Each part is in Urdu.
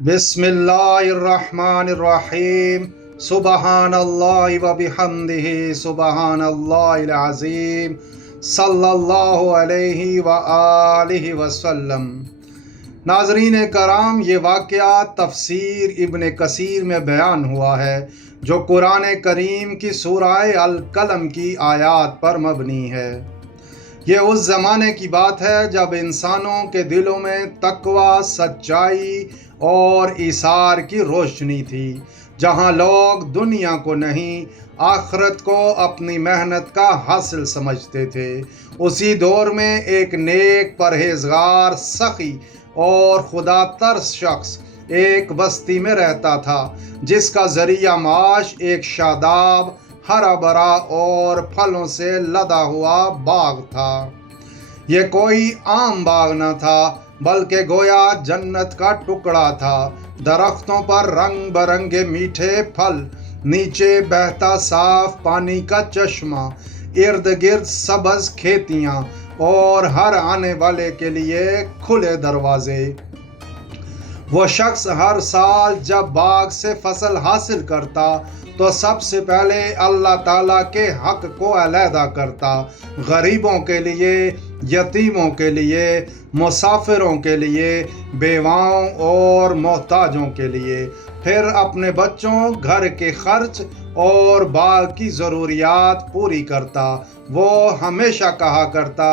بسم اللہ الرحمن الرحیم سبحان اللہ و بحمدہ سبحان اللہ العظیم صلی اللہ علیہ وآلہ وسلم۔ ناظرین کرام، یہ واقعہ تفسیر ابن کثیر میں بیان ہوا ہے جو قرآن کریم کی سورہ القلم کی آیات پر مبنی ہے۔ یہ اس زمانے کی بات ہے جب انسانوں کے دلوں میں تقوی، سچائی اور ایثار کی روشنی تھی، جہاں لوگ دنیا کو نہیں آخرت کو اپنی محنت کا حاصل سمجھتے تھے۔ اسی دور میں ایک نیک، پرہیزگار، سخی اور خدا ترس شخص ایک بستی میں رہتا تھا جس کا ذریعہ معاش ایک شاداب، ہرا بھرا اور پھلوں سے لدا ہوا باغ تھا۔ یہ کوئی عام باغ نہ تھا بلکہ گویا جنت کا ٹکڑا تھا۔ درختوں پر رنگ برنگے میٹھے پھل، نیچے بہتا صاف پانی کا چشمہ، ارد گرد سبز کھیتیاں اور ہر آنے والے کے لیے کھلے دروازے۔ وہ شخص ہر سال جب باغ سے فصل حاصل کرتا تو سب سے پہلے اللہ تعالیٰ کے حق کو علیحدہ کرتا، غریبوں کے لیے، یتیموں کے لیے، مسافروں کے لیے، بیواؤں اور محتاجوں کے لیے، پھر اپنے بچوں، گھر کے خرچ اور باغ کی ضروریات پوری کرتا۔ وہ ہمیشہ کہا کرتا،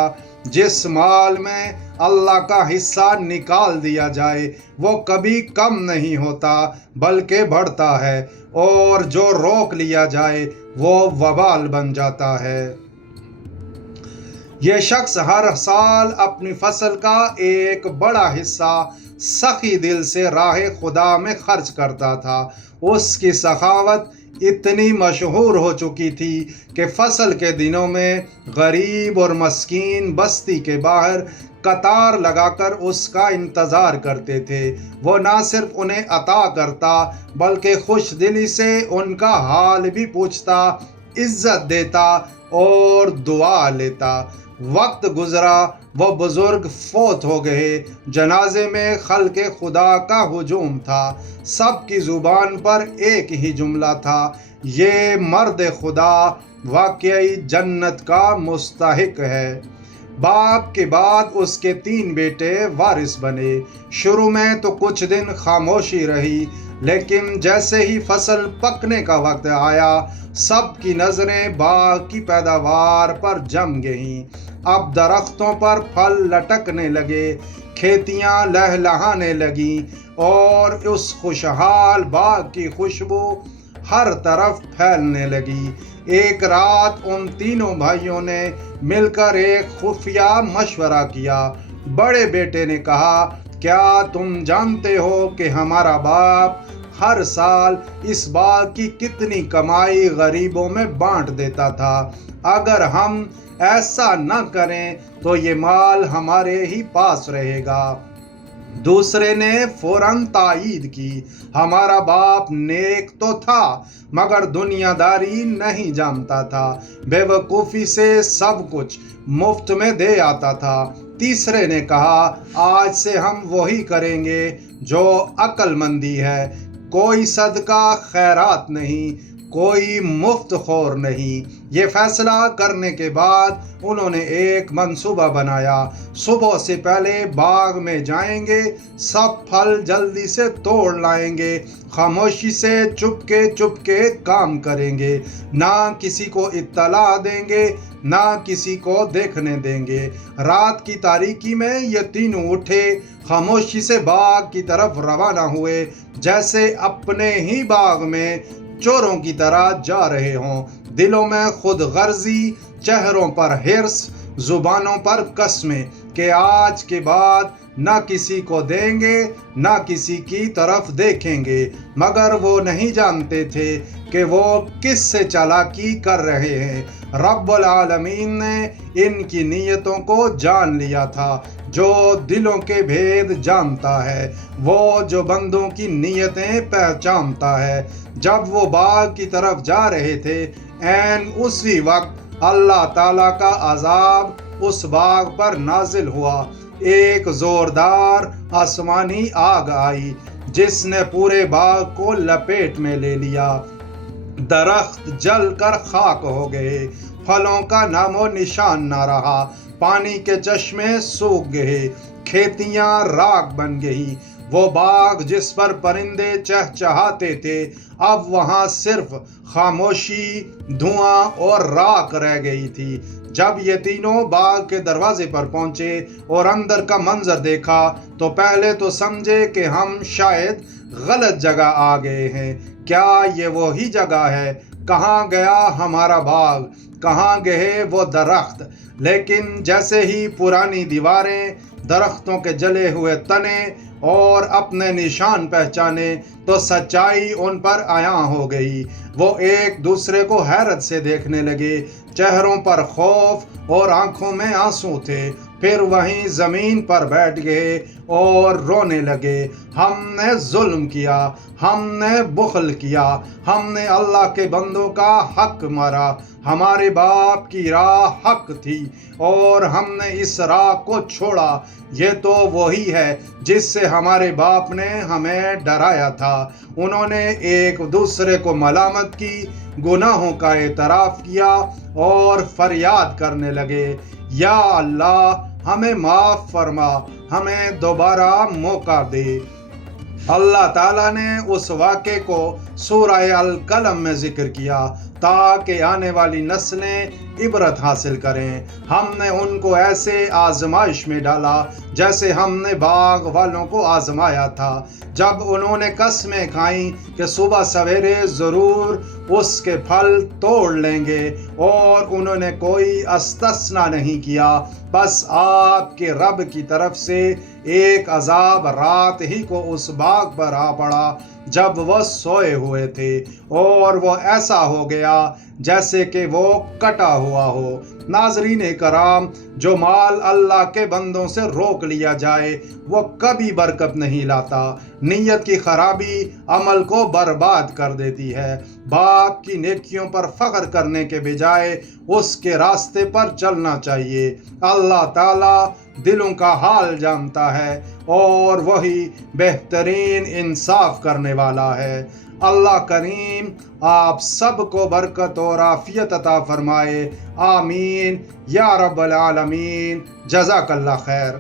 جس مال میں اللہ کا حصہ نکال دیا جائے وہ کبھی کم نہیں ہوتا بلکہ بڑھتا ہے، اور جو روک لیا جائے وہ وبال بن جاتا ہے۔ یہ شخص ہر سال اپنی فصل کا ایک بڑا حصہ سخی دل سے راہ خدا میں خرچ کرتا تھا۔ اس کی سخاوت اتنی مشہور ہو چکی تھی کہ فصل کے دنوں میں غریب اور مسکین بستی کے باہر قطار لگا کر اس کا انتظار کرتے تھے۔ وہ نہ صرف انہیں عطا کرتا بلکہ خوش دلی سے ان کا حال بھی پوچھتا، عزت دیتا اور دعا لیتا۔ وقت گزرا، وہ بزرگ فوت ہو گئے، جنازے میں خلق خدا کا ہجوم تھا۔ سب کی زبان پر ایک ہی جملہ تھا، یہ مرد خدا واقعی جنت کا مستحق ہے۔ باپ کے بعد اس کے 3 بیٹے وارث بنے۔ شروع میں تو کچھ دن خاموشی رہی، لیکن جیسے ہی فصل پکنے کا وقت آیا سب کی نظریں باغ کی پیداوار پر جم گئیں۔ اب درختوں پر پھل لٹکنے لگے، کھیتیاں لہلہانے لگیں اور اس خوشحال باغ کی خوشبو ہر طرف پھیلنے لگی۔ ایک رات ان تینوں بھائیوں نے مل کر ایک خفیہ مشورہ کیا۔ بڑے بیٹے نے کہا، کیا تم جانتے ہو کہ ہمارا باپ ہر سال اس باغ کی کتنی کمائی غریبوں میں بانٹ دیتا تھا؟ اگر ہم ایسا نہ کریں تو یہ مال ہمارے ہی پاس رہے گا۔ دوسرے نے فوراً تائید کی، ہمارا باپ نیک تو تھا مگر دنیا داری نہیں جانتا تھا، بے وقوفی سے سب کچھ مفت میں دے آتا تھا۔ تیسرے نے کہا، آج سے ہم وہی کریں گے جو عقل مندی ہے، کوئی صدقہ خیرات نہیں، کوئی مفت خور نہیں۔ یہ فیصلہ کرنے کے بعد انہوں نے ایک منصوبہ بنایا۔ صبح سے پہلے باغ میں جائیں گے، سب پھل جلدی سے توڑ لائیں گے، خاموشی سے چپ کے کام کریں گے، نہ کسی کو اطلاع دیں گے، نہ کسی کو دیکھنے دیں گے۔ رات کی تاریکی میں یہ تینوں اٹھے، خاموشی سے باغ کی طرف روانہ ہوئے، جیسے اپنے ہی باغ میں چوروں کی طرح جا رہے ہوں۔ دلوں میں خود غرضی، چہروں پر حرص، زبانوں پر قسمیں کہ آج کے بعد نہ کسی کو دیں گے نہ کسی کی طرف دیکھیں گے، مگر وہ نہیں جانتے تھے کہ وہ کس سے چالاکی کر رہے ہیں۔ رب العالمین نے ان کی نیتوں کو جان لیا تھا۔ جو دلوں کے بھید جانتا ہے، وہ جو بندوں کی نیتیں پہچانتا ہے۔ جب وہ باغ کی طرف جا رہے تھے، عین اسی وقت اللہ تعالیٰ کا عذاب اس باغ پر نازل ہوا۔ ایک زوردار آسمانی آگ آئی جس نے پورے باغ کو لپیٹ میں لے لیا۔ درخت جل کر خاک ہو گئے، پھلوں کا نام و نشان نہ رہا، پانی کے چشمے سوکھ گئے، کھیتیاں راکھ بن گئیں۔ وہ باغ جس پر پرندے چہچہاتے تھے، اب وہاں صرف خاموشی، دھواں اور راکھ رہ گئی تھی۔ جب یہ تینوں باغ کے دروازے پر پہنچے اور اندر کا منظر دیکھا تو پہلے تو سمجھے کہ ہم شاید غلط جگہ آ گئے ہیں۔ کیا یہ وہی جگہ ہے؟ کہاں گیا ہمارا باغ؟ کہاں گئے وہ درخت؟ لیکن جیسے ہی پرانی دیواریں، درختوں کے جلے ہوئے تنے اور اپنے نشان پہچانے تو سچائی ان پر عیاں ہو گئی۔ وہ ایک دوسرے کو حیرت سے دیکھنے لگے، چہروں پر خوف اور آنکھوں میں آنسو تھے۔ پھر وہیں زمین پر بیٹھ گئے اور رونے لگے۔ ہم نے ظلم کیا، ہم نے بخل کیا، ہم نے اللہ کے بندوں کا حق مارا۔ ہمارے باپ کی راہ حق تھی اور ہم نے اس راہ کو چھوڑا۔ یہ تو وہی ہے جس سے ہمارے باپ نے ہمیں ڈرایا تھا۔ انہوں نے ایک دوسرے کو ملامت کی، گناہوں کا اعتراف کیا اور فریاد کرنے لگے، یا اللہ ہمیں معاف فرما، ہمیں دوبارہ موقع دے۔ اللہ تعالیٰ نے اس واقعے کو سورہ القلم میں ذکر کیا تاکہ آنے والی نسلیں عبرت حاصل کریں۔ ہم نے ان کو ایسے آزمائش میں ڈالا جیسے ہم نے باغ والوں کو آزمایا تھا۔ جب انہوں نے قسمیں کھائیں کہ صبح سویرے ضرور اس کے پھل توڑ لیں گے اور انہوں نے کوئی استثنا نہیں کیا، بس آپ کے رب کی طرف سے ایک عذاب رات ہی کو اس باغ پر آ پڑا جب وہ سوئے ہوئے تھے، اور وہ ایسا ہو گیا جیسے کہ وہ کٹا ہوا ہو۔ ناظرین کرام، جو مال اللہ کے بندوں سے روک لیا جائے وہ کبھی برکت نہیں لاتا۔ نیت کی خرابی عمل کو برباد کر دیتی ہے۔ باپ کی نیکیوں پر فخر کرنے کے بجائے اس کے راستے پر چلنا چاہیے۔ اللہ تعالیٰ دلوں کا حال جانتا ہے اور وہی بہترین انصاف کرنے والا ہے۔ اللہ کریم آپ سب کو برکت اور عافیت عطا فرمائے، آمین یا رب العالمین۔ جزاک اللہ خیر۔